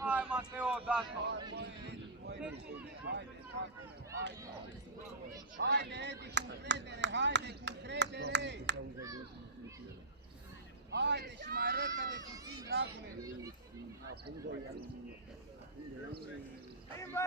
Hai, Mateo, dat-o! Haide, Edi, cu încredere, haide, cu încredere! Haide și mai repede puțin, dragule! Schimbă!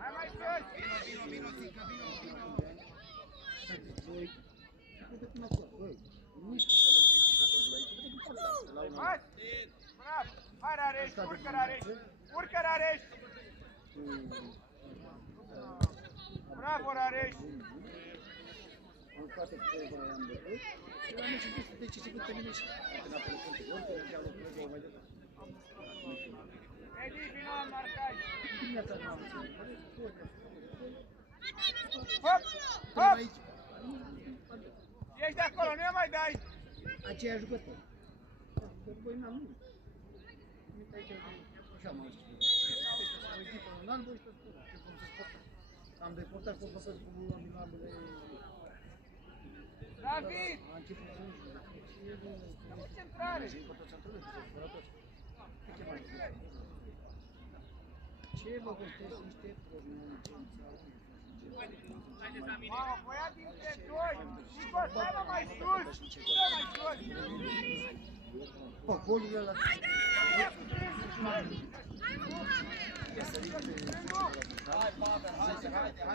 Hai mai sus! Vino, Țică, vino! Hai! Bravo! Hai, Rareș! Urcă, Rareș! Urcă, Rareș! Bravo, Rareș! Edi, vino în marcaj! Hop! Hop! Ești de acolo, nu mai dai! Aceea jucător. Voi n-am nu. Uite aici, așa mă zic. O echipă în albă și tot ce cum se sportă. Am deportat cu făcut cu ambulambele. David! A început să nu știu. Concentrare! Ce vă găsesc niște probleme? Mamă, băiat dintre doi! Nico, stai mă mai sus! Stai mai sus! Păcolul ăla... Hai, Pavel, hai să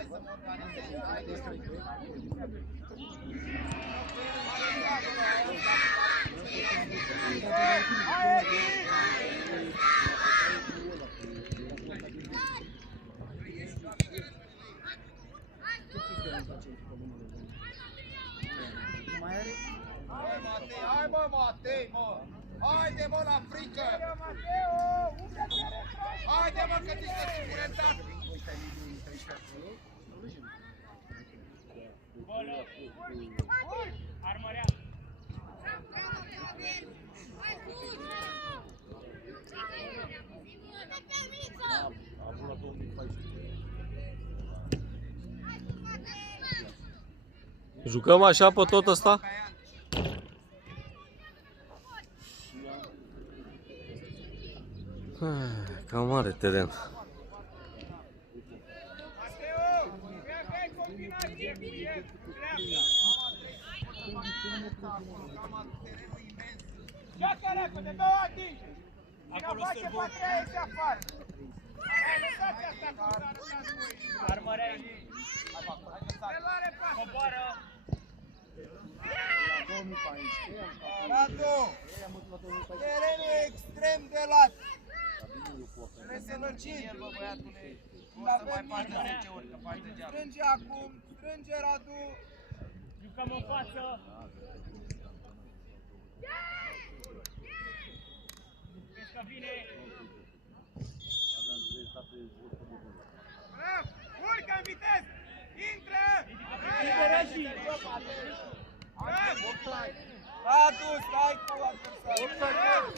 mă organizezi, haide! Hai, Edi! Hai, mă, Matei, mă! Haide, mă, la frică! Haide, mă, că ți se siguranțat! Armărea! Jucăm așa pe tot ăsta? Cam mare teren. Joacă repede, două atingi! Acolo se vor... Ieși afară! Hai, lăsați asta cu Armărea! Coboară! Radu! Terenul e extrem de lat! Trebuie să lăcim! Când avem mingea! Strânge acum! Strânge, Radu! Jucăm în față! Vezi că vine! Bravo! Urcă în viteză! Intră! Radu, stai cu adversarul!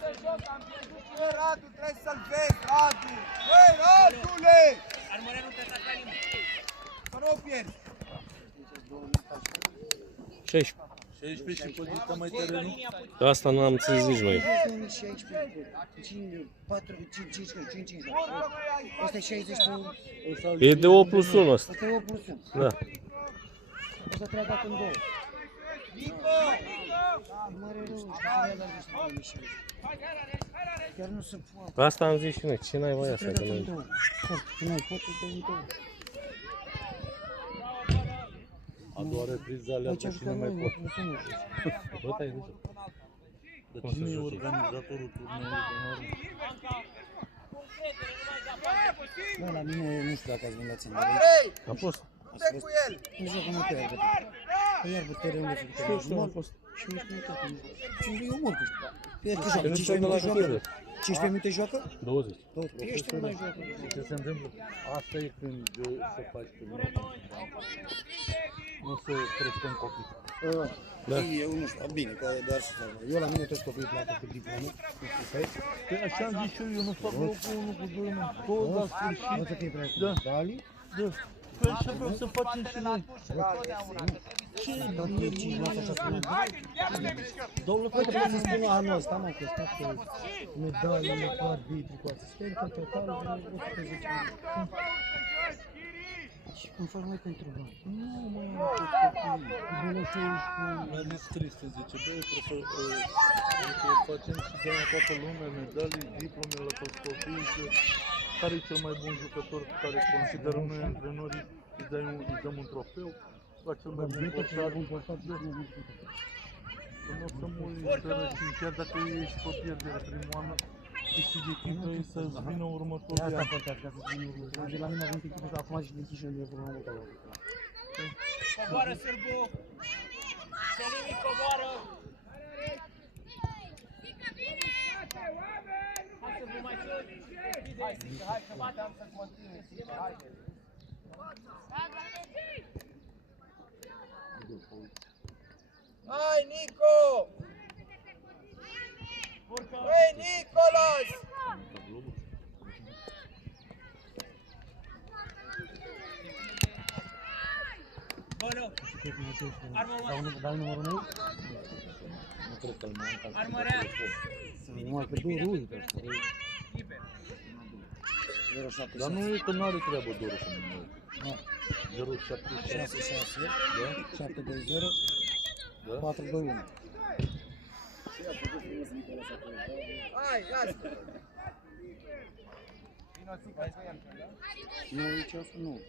Să joc, am pierdut eu, Radu, trebuie să-l vezi, Radu! Băi, Radule! Armărea nu te ataca nimeni! Să nu o pierzi! 16. 16 și poziția mai terenul. Asta nu am înțeles nici noi. 5, asta e 60 cu... E de 8 plus 1 ăsta. Asta e 8 plus 1. Da. Asta trebuie dat în 2. Nico! Mare rău, știu că el are niște probleme și Hai, Rareș! chiar nu se poate. Pe asta am zis și noi, ce n-ai voia Se asta? trece Că în noi... două. Nu ai potul pe în două. A doua repriză aleargă Aici și nu jucăm mai noi, pot. nu sunt noi. Bă, tai dus. Dar Cum cine să e joci? organizatorul turneului de normă? Da, la mine nu știu dacă ați venit la țină. Andrei, A fost. du-te cu el! Nu joacă mă pe iarbă. Pe iarbă terenul de făcut. Știu, știu, a fost. Și nu știu tot. Și eu mor cu știu. Pe el că joacă, Că nu 15 știu de la minute joacă. Cătălă. 15 minute joacă? 20. Ești nu mai joacă. Ce se întâmplă? Asta e când să faci turneul. Nu să creștem copii. Da. Eu nu știu, bine, că doar să eu la mine toți copiii pleacă cu diplome. Păi așa am zis și eu nu fac locul 1 cu 2, mă. Tot la sfârșit. Nu să fie prea cu Da. Dali. Da. Păi așa vreau să facem și noi. Ce Tot e 5, nu așa spune. Domnul Păi trebuie să spună anul ăsta, mă, că stat că medalii, măcar vitri cu astea. Sper că total vreo 110 ani. Și cum faci mai pentru bani? Nu, mă, Bălășoi Mi-a zis Cristian, zice, băi, facem și de la toată lumea medalii, diplome la toți copiii și care e cel mai bun jucător care considerăm noi antrenorii, îi dăm un trofeu, la cel mai bun portar. Nu o să mă uit răcin, chiar dacă ești pe pierdere primul an, câștigi echipa ei să-ți vină următorul Asta an. contează, ca să-ți vină următorul. De la mine a venit echipă, acum și din Chișinău de vreo mult acolo. Coboară, Sârbu! Selimi, coboară! Hai să vă mai sus! Hai, Sică, hai că puteam să continui, Sică, haide! Hai, Nico! Hei, Nicolas! Bolo! Dau numărul meu? Nu cred că-l mai am. Armărea! Numai că 2 rui, pe asta. Liber! 076. Dar nu e că nu are treabă dorul cu mine. 076. 66, Da? 720, Da? 421. Hai, lasă! Vino, Sică, cu el, da? Nu, aici o să nu.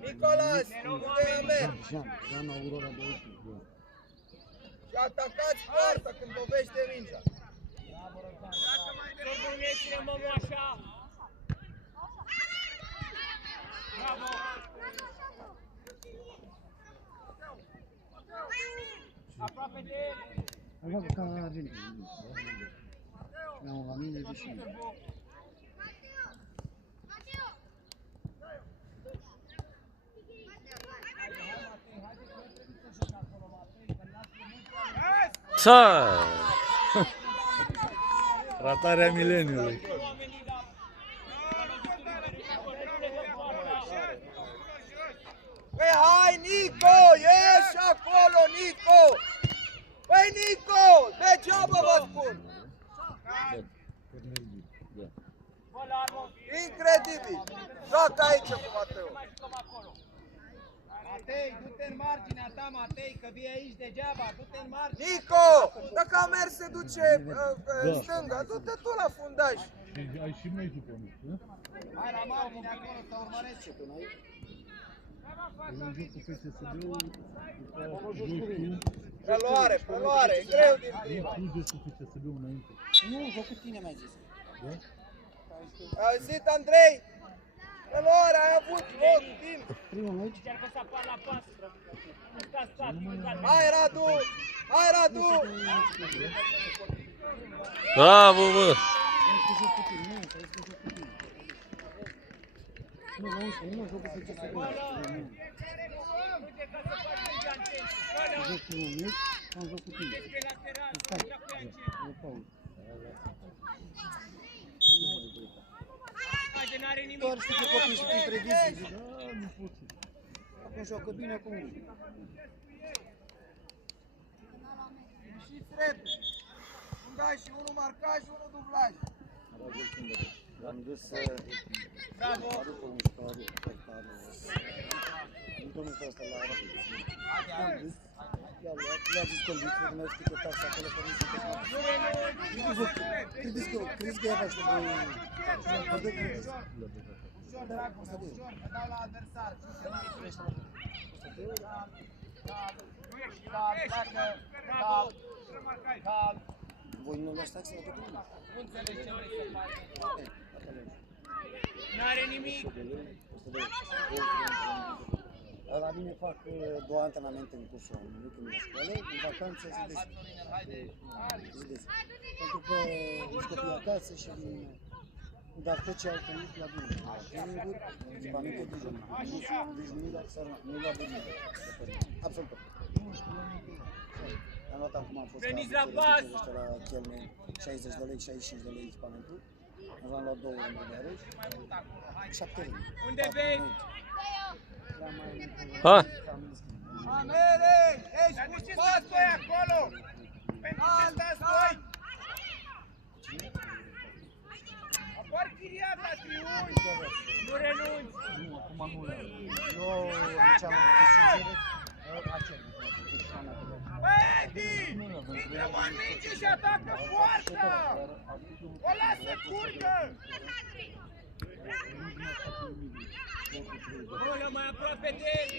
Nicolas, unde e Amer? Jean Aurora 12. Și atacați poarta când lovește mingea. Sârbu, nu e ține mămul așa! Bravo! Aproape de el! Am văzut ca Argentina. Mi-am la mine de și Ța! Ratarea mileniului. Păi hai, Nico, ieși acolo, Nico! Păi, Nico, degeaba vă spun! Bolo, Armo! Incredibil! Joacă aici cu Mateu! Matei, du-te în marginea ta, Matei, că vii aici degeaba, du-te în margine. Nico, dacă Amer se duce în stânga, du-te tu la fundaș! Și ai și mai după nu, nu? Hai la margine acolo să urmărești. Eu joc cu FCSB-ul, joc Preluare, e greu din prima. tu joci cu FCSB-ul înainte. Nu, joc cu tine, mi-a zis. Ai auzit, Andrei? Preluare, ai avut loc, timp! Primul meci. Încearcă să apar la pas! Nu stați stați! Hai, Radu! Hai, Radu! Bravo, bă! Hai să joc cu tine, nu, hai să joc cu tine. Nu, la 11, nu, joc cu FCSB. Joc primul meci, am joc cu tine. Stai, eu pauză. Haide, n-are nimic! Doar știu că copiii sunt impreviziți. Zic, nu pot. Acum joacă bine, acum nu. Ieșiți repede! Fundaș și unul marcaj și unul dublaj. Am dus să Bravo! aduc un jucător portarul. Nu tot nu ăsta la rapid. Am dus le-a zis condiții, nu știu că taxa acolo, că nu știu că crezi că ea va știu voi... Ușor, dragul, ușor, că dau la adversar. Calm. Voi nu luați taxa la câte lumea? Nu înțelegi ce vrei să faci. N-are nimic. La mine fac 2 antrenamente în cursul anului, când e la școală, în vacanță se des. Pentru că ești copii acasă și vin... Dar tot ce au făcut la bine. Traininguri, echipamente de joc. Deci nu la bine. Absolut tot. Am luat acum, am fost la Chelme, 60 de lei, 65 de lei echipamentul. Am luat 2 ori de arăși, 7 lei. Unde vezi? Ha! Amere! Ești cu Ce spate! stai acolo? Pentru ce stați voi? Apar chiriata, triunghi. Nu renunți. Nu, acum nu le-am. Eu ziceam că sincer, acel. Edi! Intră mă în minge și atacă poarta! O lasă curgă! Rolă mai aproape de el!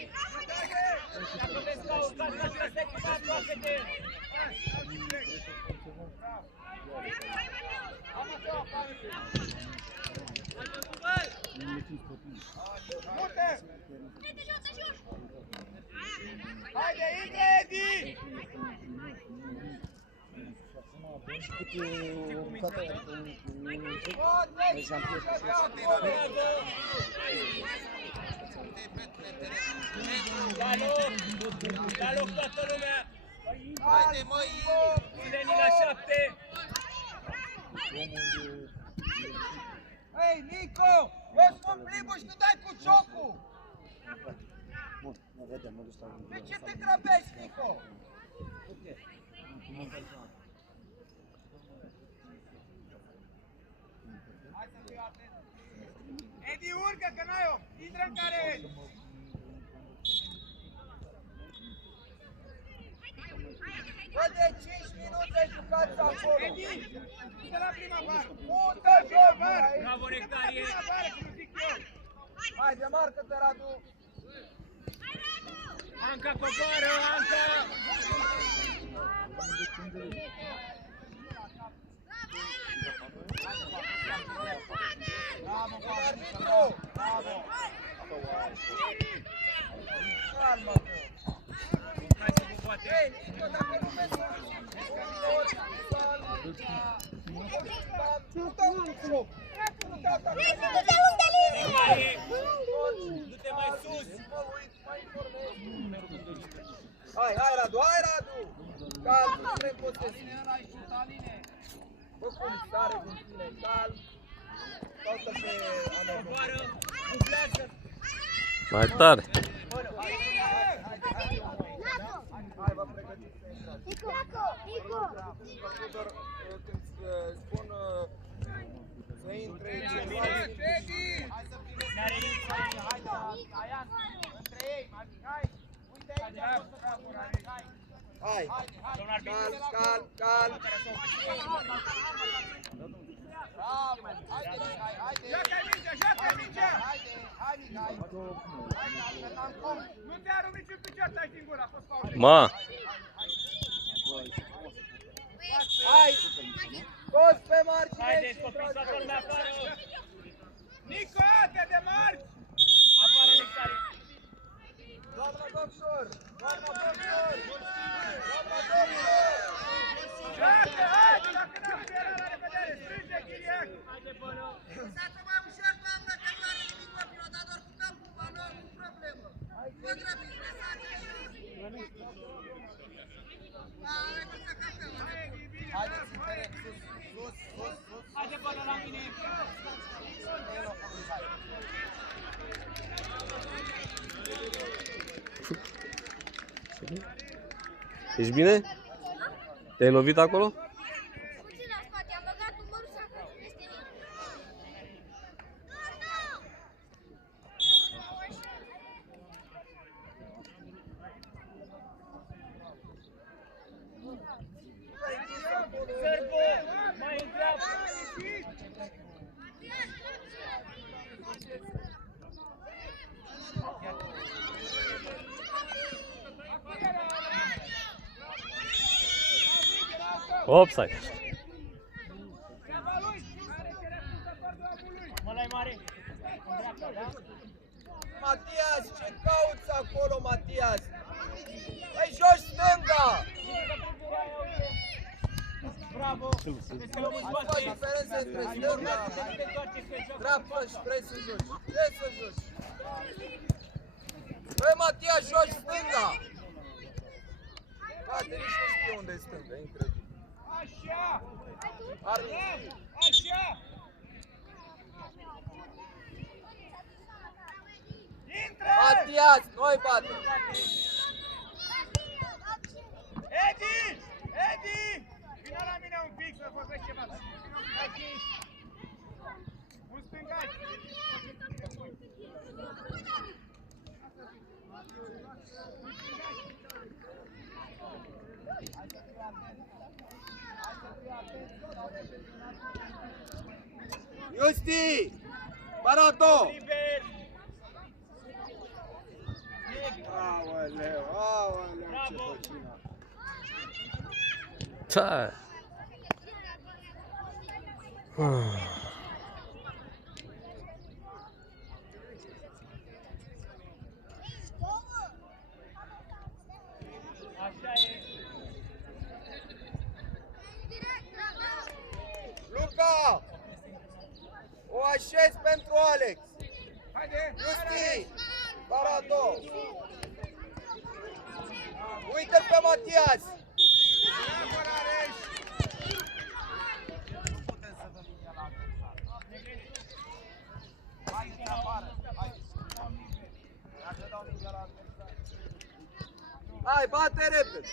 Dacă vezi că au cazat la secul mai aproape de el! Mute! Haide, intră, Edi! Cât e o bucată, Jean-Pierre, La loc toată lumea! Haide, măi! Ține-ni la 7! Hei, Nico! Eu spun plimbul și tu dai cu ciocul! Bun, ne vedem, mă duc la De ce te grăbești, Nico? Hai să fii atent! Edi, urcă, că n-ai om! Intră în care ești! Bă, de 5 minute jucați acolo! Edi! De la prima bară! Mută jocul aici! Bravo, Nectarie! Prima bară, cum zic eu! Hai, demarcă-te, Radu! Anca coboară, Anca! Bravo, arbitru! Bravo! Calmă! Hai să vă poate! Hei, Nico, dacă nu vezi Nectarie! Du-te mai sus! Hai, hai, Radu, hai, Radu! Calm, nu vrem posesiune. Bă, cum sare din tine, calm. Caută pe Anel. Coboară! Dublează! Mai tare! Hai, vă pregătiți pe intrare. Nico! Tudor, când spun să intre ceva... Hai să fie... N-are nimic! Hai, da, Aian, între ei, hai! Uite aici, hai! Hai! Calm, calm! Bravo! Haide, Mihai, haide! Joacă mingea, joacă mingea! Haide, hai, Mihai! Haide, Anco! Nu te arunci niciun picior, taci din gură, a fost faul. Ma! Hai! Toți pe margine Haideți, și copii, toată lumea afară! Nico, te demarci! Afară, Nectarie! Doamna doctor! Doamna doctor! Doamna doctor! Joacă, hai! Joacă n-am la revedere! Strânge, Chiriac! Haide, Bălă! Lăsați-o mai ușor, doamnă, că nu are nimic copilul, dar doar cu capul, mă, nu am nicio problemă. Vă grăbiți, lăsați-o așa. Are cum să cafea, mă. Haideți în teren, sus, sus, sus, sus! Haide, Bălă, la mine! Ești bine? Te-ai lovit acolo? Puțin la spate, am băgat umărul să acolo, peste mine. Offside. Mălai mare. În dreapta, da? Matias, ce cauți acolo, Matias? Păi joci stânga! Bravo. Ați faci diferență între stânga, dreapta și vrei să joci. Vrei să joci. Păi, Matias, joci stânga! Frate, nici nu știu unde e stânga, e incredibil. Așa! Arbi. Așa! Intră! Matias, noi batem! Edi! Edi! Vino la mine un pic să vorbești ceva. Aici! Un stângaci! Iusti! Barato! Liber. Aoleu, aoleu, ce băcina! Ce? Așa e. Luca! O așez pentru Alex! Haide! Iusti! Barato! Uite-l pe Matias! Nu putem să dăm linia la adversar. Hai în afară, hai. Dacă dau linia la adversar. Hai, bate repede!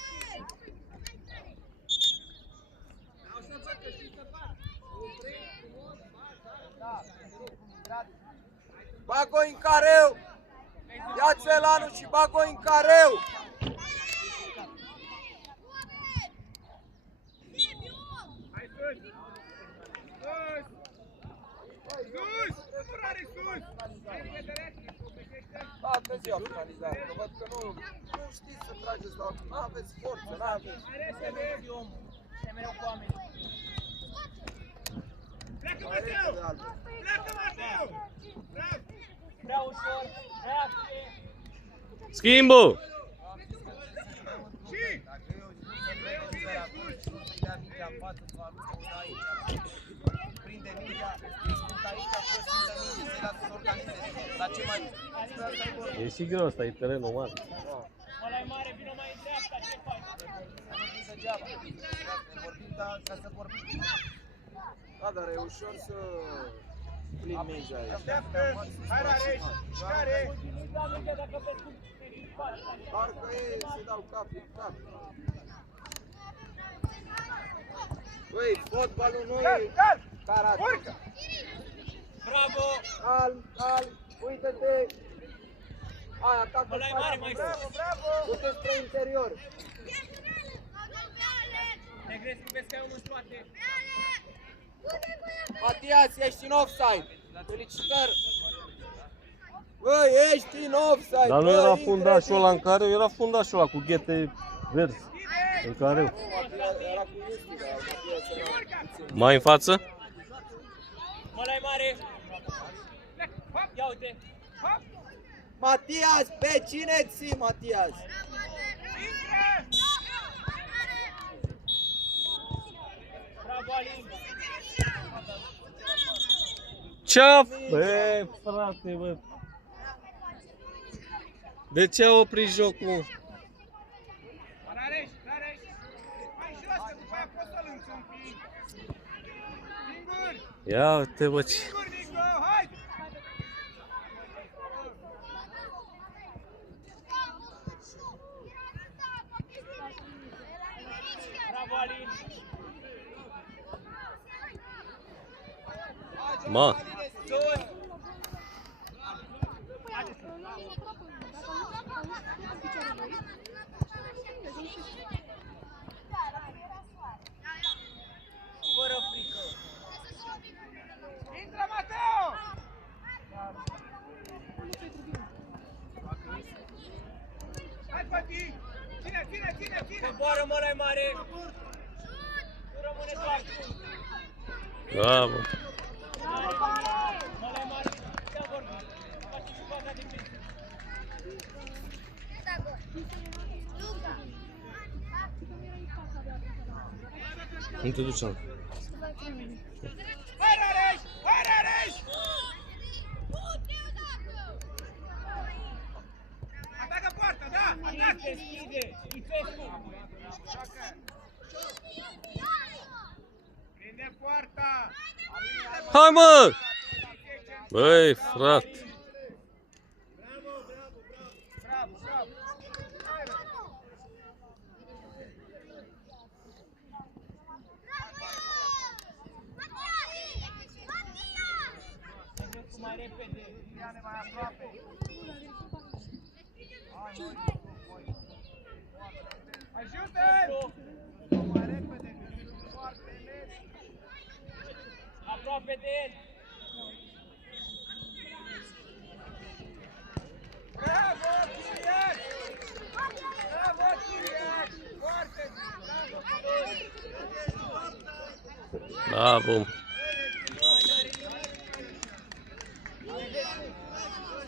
Bag-o în careu! Ia țelanul și bag-o în careu! Hai sus! Sus! Sus! Apărare sus! Hai vedere! Da, târziu a finalizat, că văd că nu știți să trageți la... N-aveți forță, n-aveți... Hai repede, omul. Stai mereu cu oamenii. Pleacă, Mai Mateu! repede, Albert. Pleacă, Mateu! Bravo! Prea ușor. Reacție. Schimbul! Și! Dacă eu să-i dea mingea în față, să aruncă aici. Prinde mingea, îi spun aici, apoi prinde mingea, să-i lasă să organizeze. Dar ce mai... E și greu ăsta, e terenul mare. Mălai mare, vină mai în dreapta. Ce faci? Vorbim degeaba. Vorbim, dar ca să vorbim. Da, dar e ușor să plimbi mingea aici. Așteaptă! Hai, Rareș! Care? Parcă ei se dau cap în cap. Băi, fotbalul nu e Calm! karate. Urcă! Bravo! Calm, calm, uite-te. Hai, atacă Mălai mare, mai Bravo, sus. bravo! du-te spre interior. Negrescu, vezi că ai unul în spate. Matias, ești în offside. Felicitări. Bă, ești în offside. Dar nu bă, era incredibil. fundașul ăla în careu, era fundașul ăla cu ghete verzi. În careu. Era cu Iusti, dar Matias era puțin. Mai în față? Mălai mare. Ia uite. Matias, pe cine ții, Matias? Bravo, Alin. Ce-a... Bă, frate, bă. De ce a oprit jocul? Rareș, Rareș! Mai jos, că după aia poți să-l înți un pic! Singur! Ia uite, bă, ce... Singur, Nico! Hai! Bravo, Alin. Ma. Sus. Fără frică. Intră, Mateo! Hai, Pati! Ține! Coboară, Mălai mare. Rămâne doar. Bravo. Mălai mare, ce-am vorbit? Face și faza de ce? Nu te duceam. Hai, Rareș! Hai, Rareș! Atacă poarta, da! Atacă! Deschide! Ipescu! Prinde poarta! Hai, mă! Băi, frate. Bravo, bravo! Hai, Rareș! Mai repede! Ia-ne mai aproape! Ajută-l! Mai repede, foarte lent! Aproape de el! Bravo, Chiriac! Bravo, Chiriac! Foarte bine! Bravo.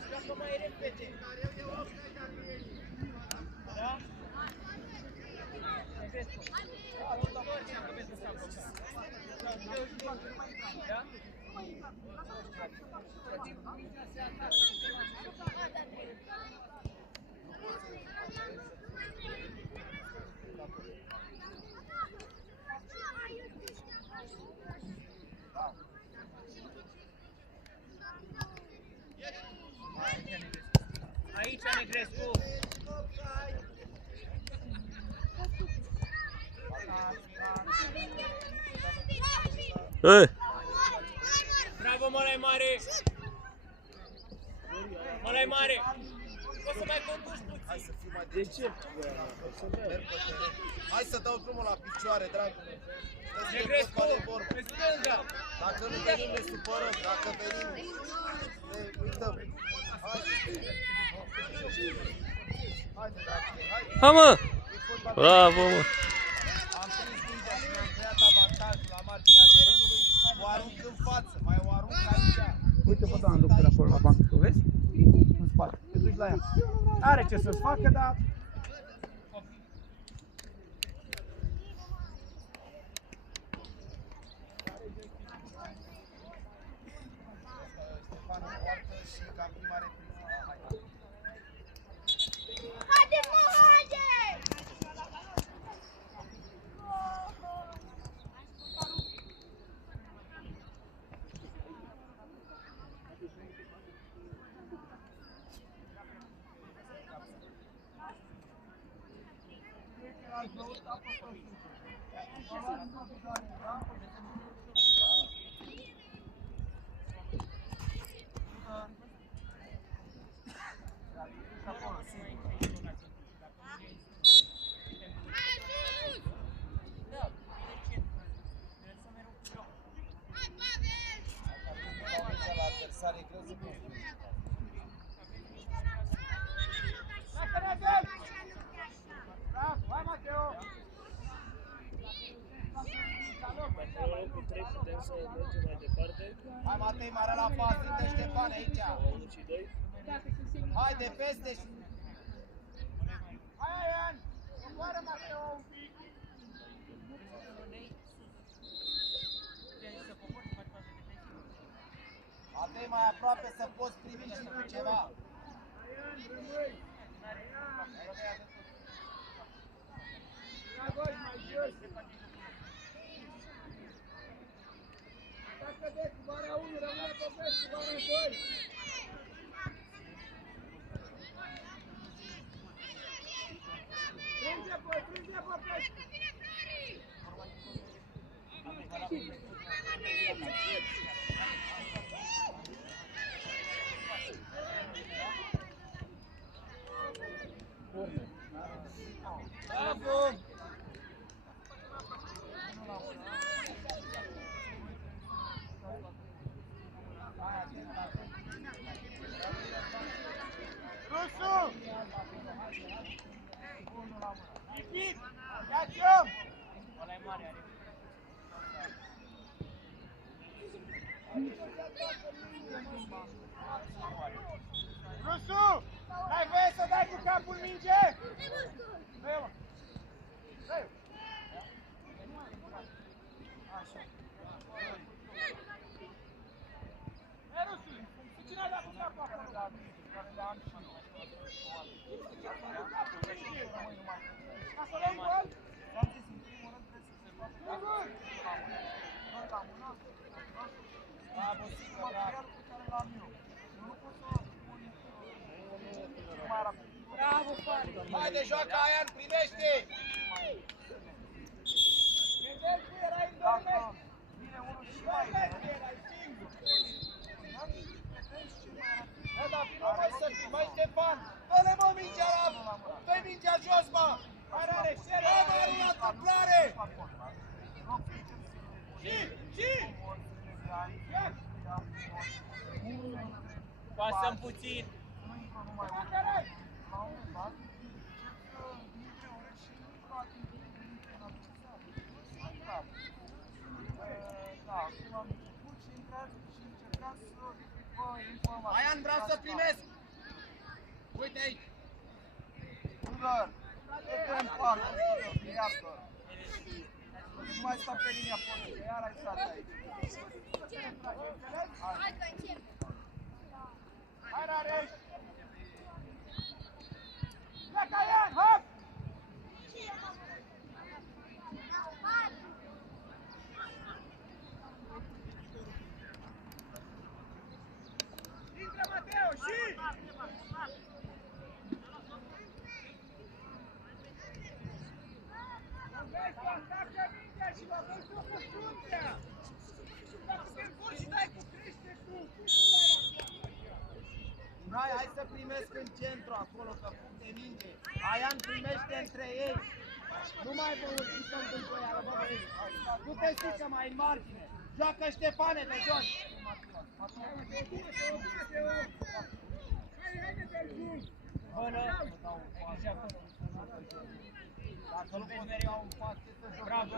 Joacă mai repede! Da? Ipescu! Da? Aici, Negrescu! Ei, Bravo, Mălai mare! Mălai mare! Poți să mai conduci puțin! Hai să fiu mai de ce? Hai să dau drumul la picioare, dragul meu. Negrescu! Pe stânga! Dacă nu venim, ne supărăm. Dacă venim, ne uităm. Haide, dragul, haide. hai, mă! Bravo, mă! Am prins mingea și mi-am creat avantajul la marginea terenului. O arunc în față, mai o arunc aici. Uite, vă dau un doctor acolo la bancă, tu vezi? În spate, te duci la ea. Are ce să-ți facă, dar... Ștefan în poartă și ca prima repriză. Haideți, mă, haideți! La adversar e greu să construiești. Hai, Mateo! Hai, Matei, mare la pas, uite Ștefan aici. Hai, de peste și... Hai, Ian! Coboară, Mateo, un pic! Matei, mai aproape să poți primi și tu ceva. Dragoi, mai jos! Atacă de cu bara 1, rămâne pe pes cu bara 2! Strânge pe pes! Bravo! Rusu! Ipic! Ia-ți-o! Mălai mare are. Rusu! N-ai voie să dai cu capul minge? Dă-i, mă! Dă-i! Așa. Ei, Rusu! Cu cine ai dat cu capul acolo? Acolo e gol? V-am zis, în primul rând trebuie să se facă gol. Gol la mână. Bravo, Sica, bravo. Care l-am eu. Nu pot să pun mai rapid. Bravo, Fari! Haide, joacă, Aian, primește! Vedeți că erai în 2 metri? Vine unul și mai erai singur. Bă, dar vină, mă, să fii, măi, Ștefan! Dă-le, mă, mingea la... Dă-i mingea jos, mă! Hai, Rare, șere! Bă, mă, la întâmplare! Și! Pasăm puțin! Aian, vreau să primesc! Uite aici! Tudor! Du-te în parc, Tudor, iartă! Nu mai stau pe linia porții, iar ai stat aici. Hai, Rareș! Pleacă, Ian, hop! Intră, Mateo, și! Vezi că atacă mingea și la vezi o construcție! Dacă te întorci și dai cu crește tu, Rai, hai să primesc în centru acolo, că fug de minge. Aian primește între ei. Nu mai vă urcăm în coială, bă, băi. Du-te, Sica, mai în margine. Joacă Ștefane de jos. Bună! Ai grijă acolo. Dacă nu pot să iau un pas, ce să joc? Bravo!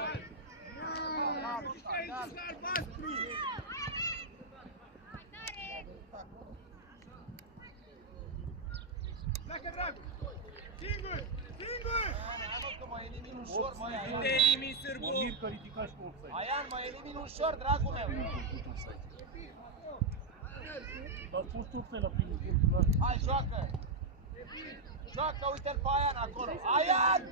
Pleacă, Dragu! Singur! Singur! Că mă elimin ușor, mă, Nu te elimini, Sârbu! Mirca ridica și cu offside. Aian, mă elimin ușor, dragul meu. Dar fost offside la primul timp, da? Hai, joacă! Joacă, uite-l pe Aian acolo! Aian!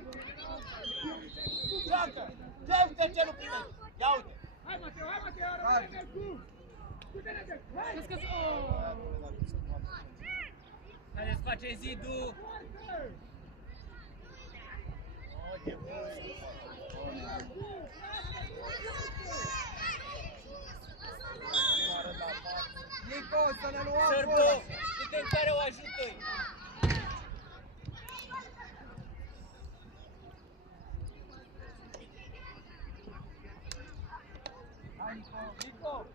Joacă! Ce uite ce nu primești? Ia uite! Hai, Mateo, rămâne cu! Du-te, Nedel! Hai! Să desface zidul! Nico, să ne luăm Sârbu! gol! Du-te în care o ajută-i! Hai, Nico! Nico!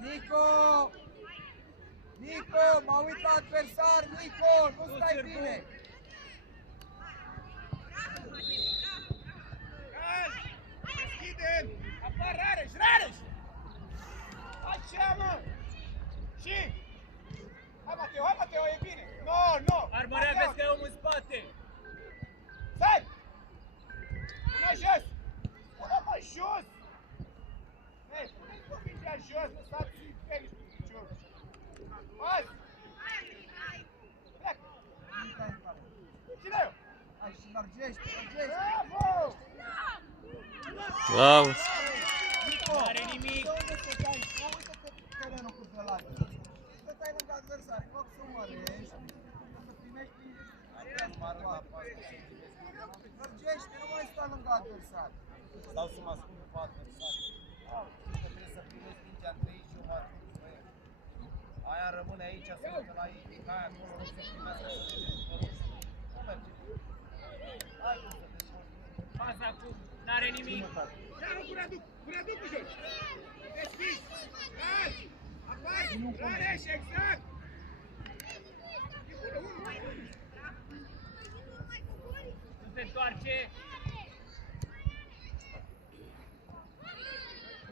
Nico! Nico, mă uit la adversar, Nico, nu stai bine! Cal! Deschide-l! Apar Rareș! Rareș! Așa, mă! Și! Hai, Mateo, e bine! No! Armărea, Mateo, vezi că e omul în spate! stai! Pune jos! Pune-mă jos! Ei, pune-i cu mingea jos, lăsați felici cu piciorul! Azi! Pleacă! Ține-o! Hai și lărgește, lărgește! Bravo! Bravo! Nico! Nu are nimic! De unde te dai? Uite-te terenul cu Velache. Te dai lângă adversar, în loc să mărești, să primești lărgește, nu mai sta lângă adversar. Stau să mă ascund pe adversar. Că trebuie să primești mingea între ei și eu mă ajung pe el. Aia rămâne aici, să uite la ei, aia acolo nu se primească să merge. Nu merge. Hai cum să dezvolți. Pas acum! N-are nimic! Bravo, Buraduc cu jos! Deschis! Cal! Apar! Rareș, exact! se întoarce.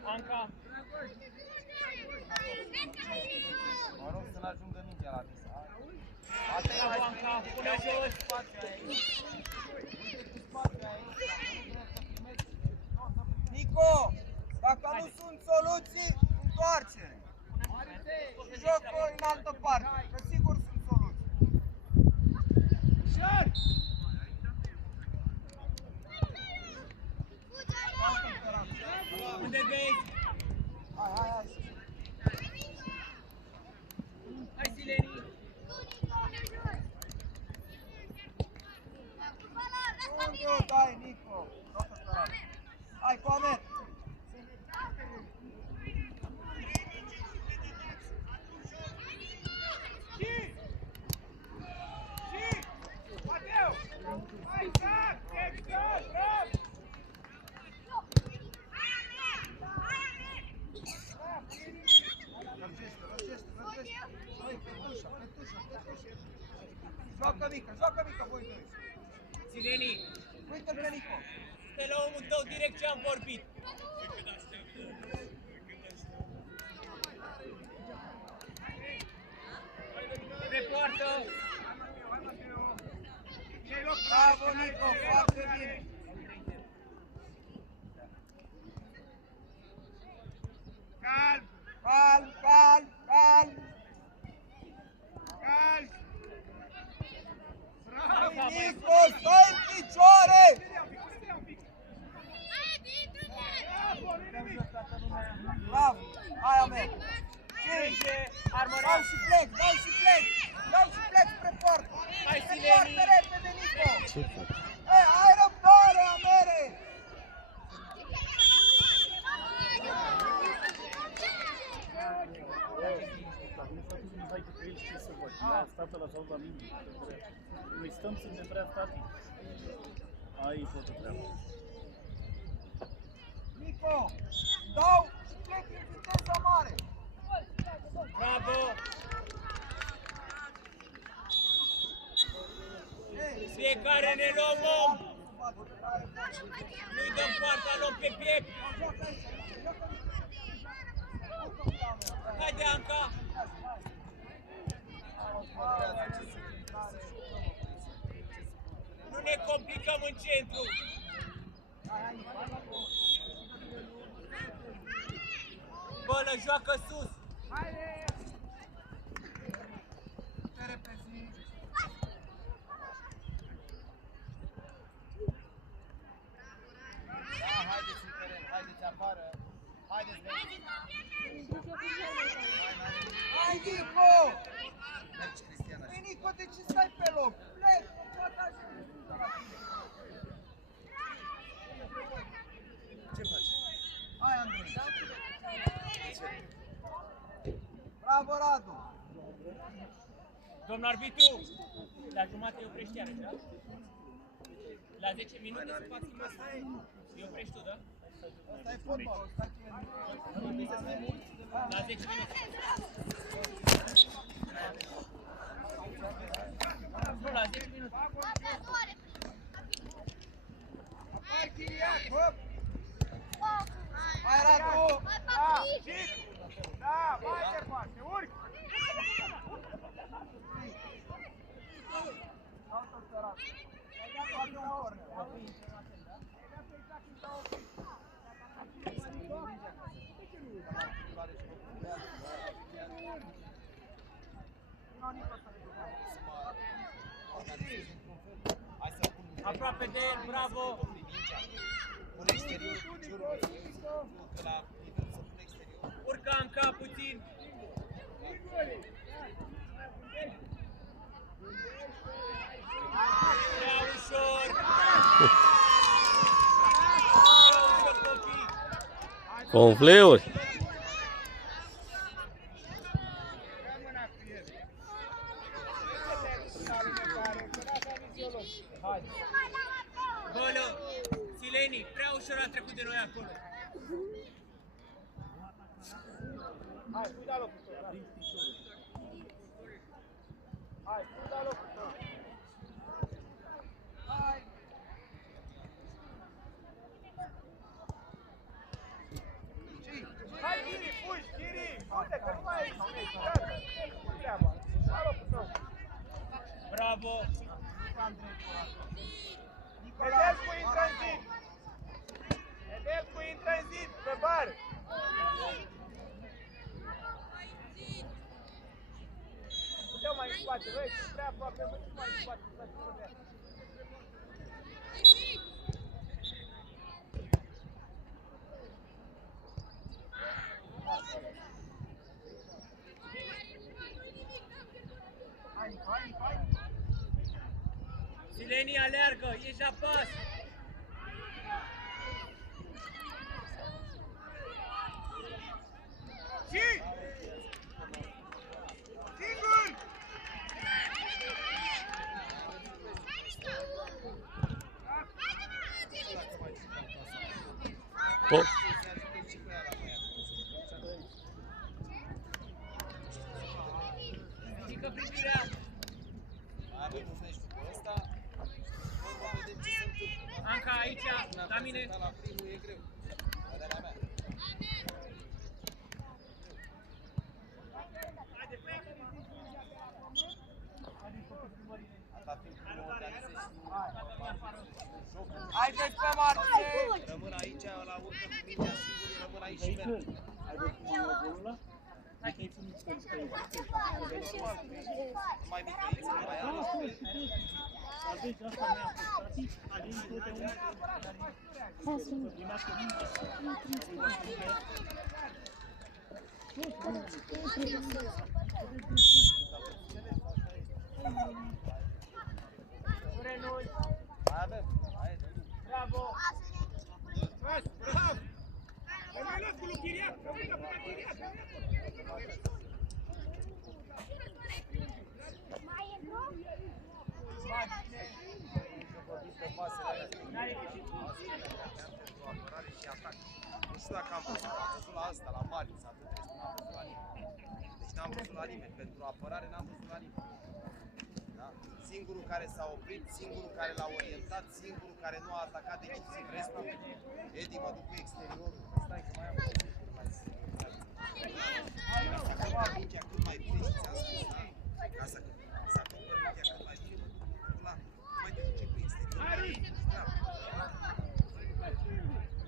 Anca. Mă rog să n-ajungă mingea la misa. Bravo, Anca, pune jos. Nico, dacă nu sunt soluții, întoarce. Joc-o în altă parte, că sigur sunt soluții. Unde vezi? Hai. Hai, Sileni. Unde o dai, Nico? Hai, Coamet! Joacă mică, voi doi! Sileni, Uite-l pe Nico! stă la omul tău direct ce am vorbit. Pe poartă. Bravo, Nico, foarte bine! Calm! Nico, stai în picioare! Bravo! Hai, Amer! Dau și plec! Dau și plec spre poartă! Hai, Spre Sileni! poartă repede, Nico! Hai răbdare, Amere! Stată la salva mingii. Noi stăm, suntem prea statici. Aici e o treabă. Nico! Dau și plec în viteză mare! Bravo! Fiecare ne luăm om! Nu-i dăm poarta, luăm pe piept! Haide, Anca! Nu ne complicăm în centru! Bălă, joacă sus! Te reprezinti! Da, haideți în teren, haideți afară. Haideți, Hai, Nico! mergi, Cristiana. Păi, Nico, de ce stai pe loc? Plec! Ce faci? Hai, Andrei! Bravo, Radu! Domnul arbitru, la jumate îi oprești iarăși, da? La 10 minute se fac schimbări. Îi oprești tu, da? Asta e fotbal, stai La 10 minute. Nu, la 10 minute. Hai, Chiriac, hop! Hai, Radu! Da, mai departe, urc! Aproape de el, bravo! Pune exterior cu piciorul, de la nivel să pune exterior. Urcă în cap puțin! Prea ușor! Prea ușor, copii! Confleuri. Bălă! Sileni, prea ușor a trecut de noi acolo! Hai, tu da locul tău, Hai, tu da locul tău. Bravo! Edescu în tranzit! Edescu în tranzit, pe bar! Dă mai în spate, băi, prea aproape, mai în spate, Sileni, aleargă, ești la pas! Singur! Tot. Ridică privirea! Avem un meci după ăsta. Vom vedem ce se întâmplă. Anca, aici, la mine! La primul e greu. Părerea mea. Atâta timp cum organizezi jocul. Haideți pe Marcel! Rămân aici, ăla urcă cu mingea singur, rămân aici și merg. Nu mai micăiți, nu mai am. Mai avem, hai e. Bravo! Bravo! Rămâneți cu lui Chiriac! Rămâneți cu lui Chiriac! Nu știu dacă am văzut la asta, la Marius, atât restul n-am văzut la nimeni. Deci n-am văzut la nimeni, pentru apărare n-am văzut la nimeni. Da? Singurul care s-a oprit, singurul care l-a orientat, singurul care nu a atacat decisiv, restul, Edi mă duc cu exteriorul. Stai că mai am să acopăr mingea cât mai bine și ți-am spus, da? Ca să acopăr mingea cât mai bine, mă duc la, mai te duce cu exteriorul.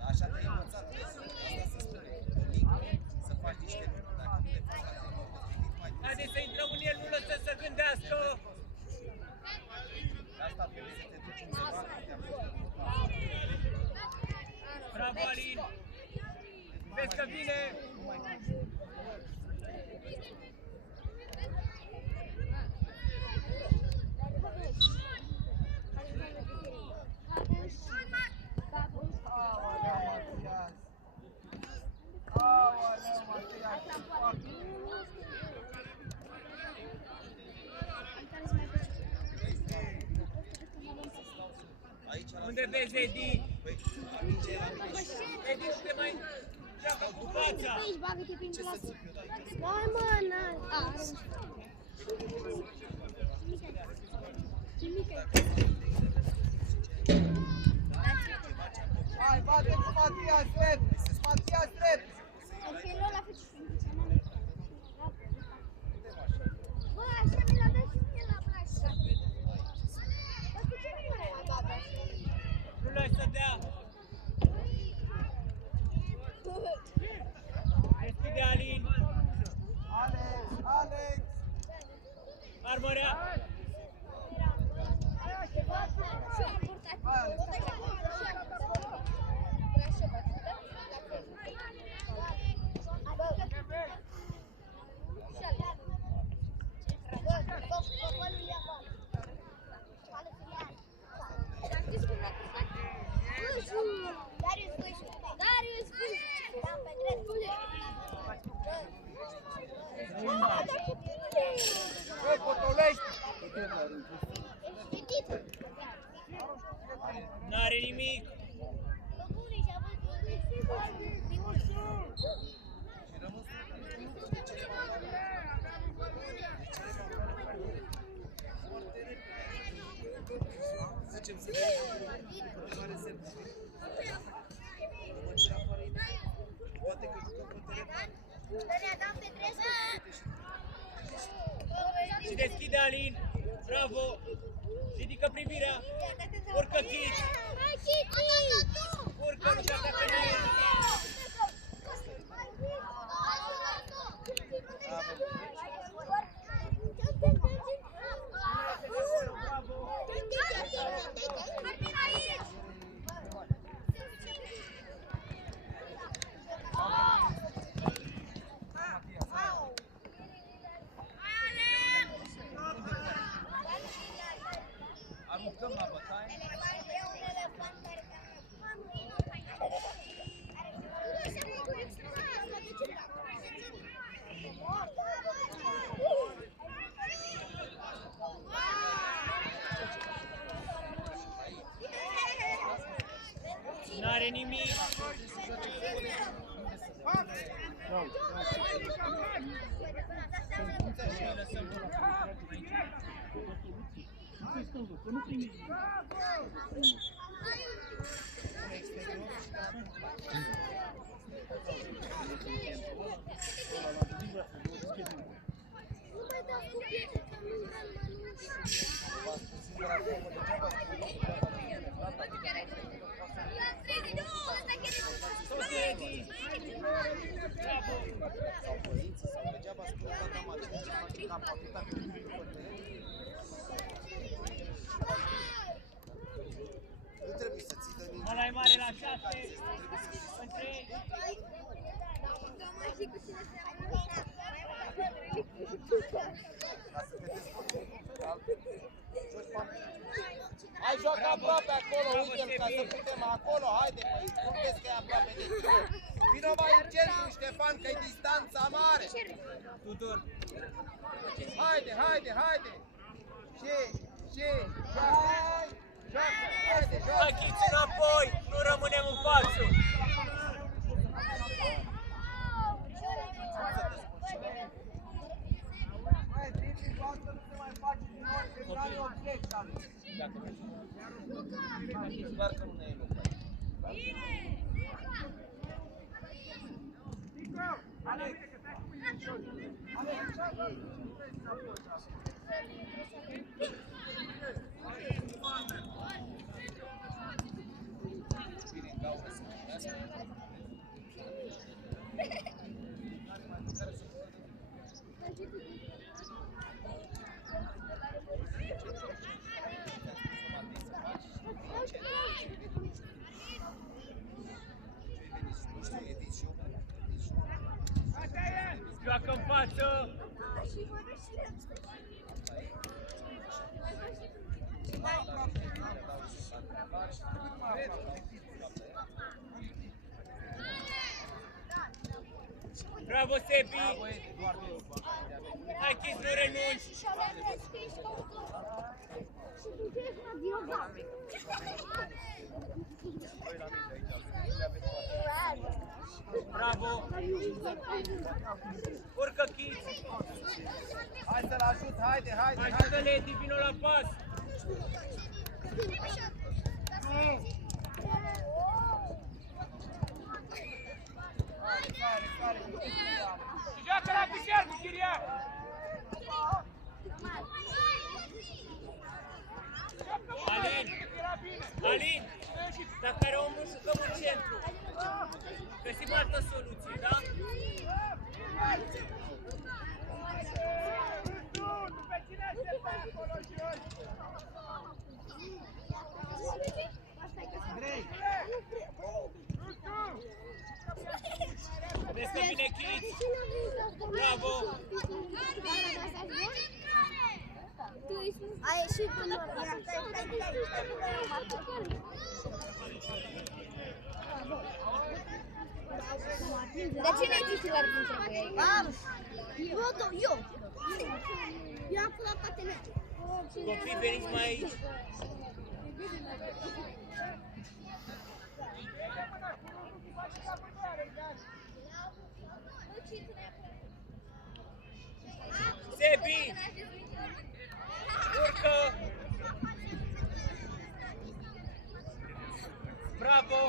Așa te-ai învățat, vezi? Asta se spune, să faci niște lucruri, dacă nu le faci la timpul potrivit, mai bine. Haideți să intrăm în el, nu lăsăm să gândească! De asta trebuie să te duci undeva, că te-am văzut. Bravo, Alin! Vezi că vine! Aici la Unde vezi, Edi? Păi, la minge e la mine și Edi, nu te mai joacă cu fața! ce să zic eu de aici? Hai mă, Hai, bate cu Matias drept! Matias drept! Bă, așa mi l-a dat și mie la brașă. Bă, cu ce mi l-a dat brașă? Nu lași să dea! Deschide, Alin! Alex! Alex! Marmorea! Bă, Potolești! N-are nimic! Zicem să nu are semn. Poate că jucăm pe telefon. Să ne dăm pe dresă. Și deschide, Alin! Bravo! Ridică privirea! Urcă Chit! Urcă, nu-și atacă nimeni! Aruncăm la bătaie. N-are nimic! Nu primi. Sau poziție, sau degeaba spune toată mașina ce face capul atâta cât nu după teren. Nu trebuie să ții de nici. Ăla e mare la 6, în 3. Ca să te descurci. Hai, joacă aproape acolo, uite-l ca să putem acolo, haide, păi, spuneți că e aproape de tine. Vino mai în centru, Ștefan, că e distanța mare. Tudor. Haide, haide, haide. Și, joacă, haide, joacă. Achiți înapoi, nu rămânem în față. Hai, dripul asta nu se mai face din nou, că n-are obiect, am. Dacă vrei. Doar că nu ne e loc. Alex, Bine, caură să primească. Joacă în față. Bravo, Sebi! Hai, Chis, nu renunți! Bravo! Urcă, Chis! Hai să-l ajut, haide, haide, haide! Ajută-le, Edi, vino la pas! Joacă la pișer cu Chiriac! Alin, dacă are omul, jucăm în centru. Găsim altă soluție, da? pe cine se pe acolo jos? Vezi că vine Chit? Bravo! A ieșit până la de cine ai zis că ar fi trebuie? Eu. Eu am pus la toate mele. Copii, veniți mai aici. Sebi! Urcă! Bravo!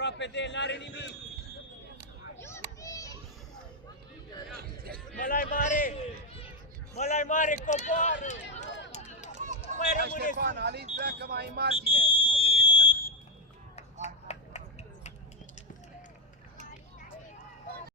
aproape de el, n-are nimic. Mălai mare! Mălai mare, coboară! Mai Hai rămâne Ștefan, Alin pleacă mai în margine.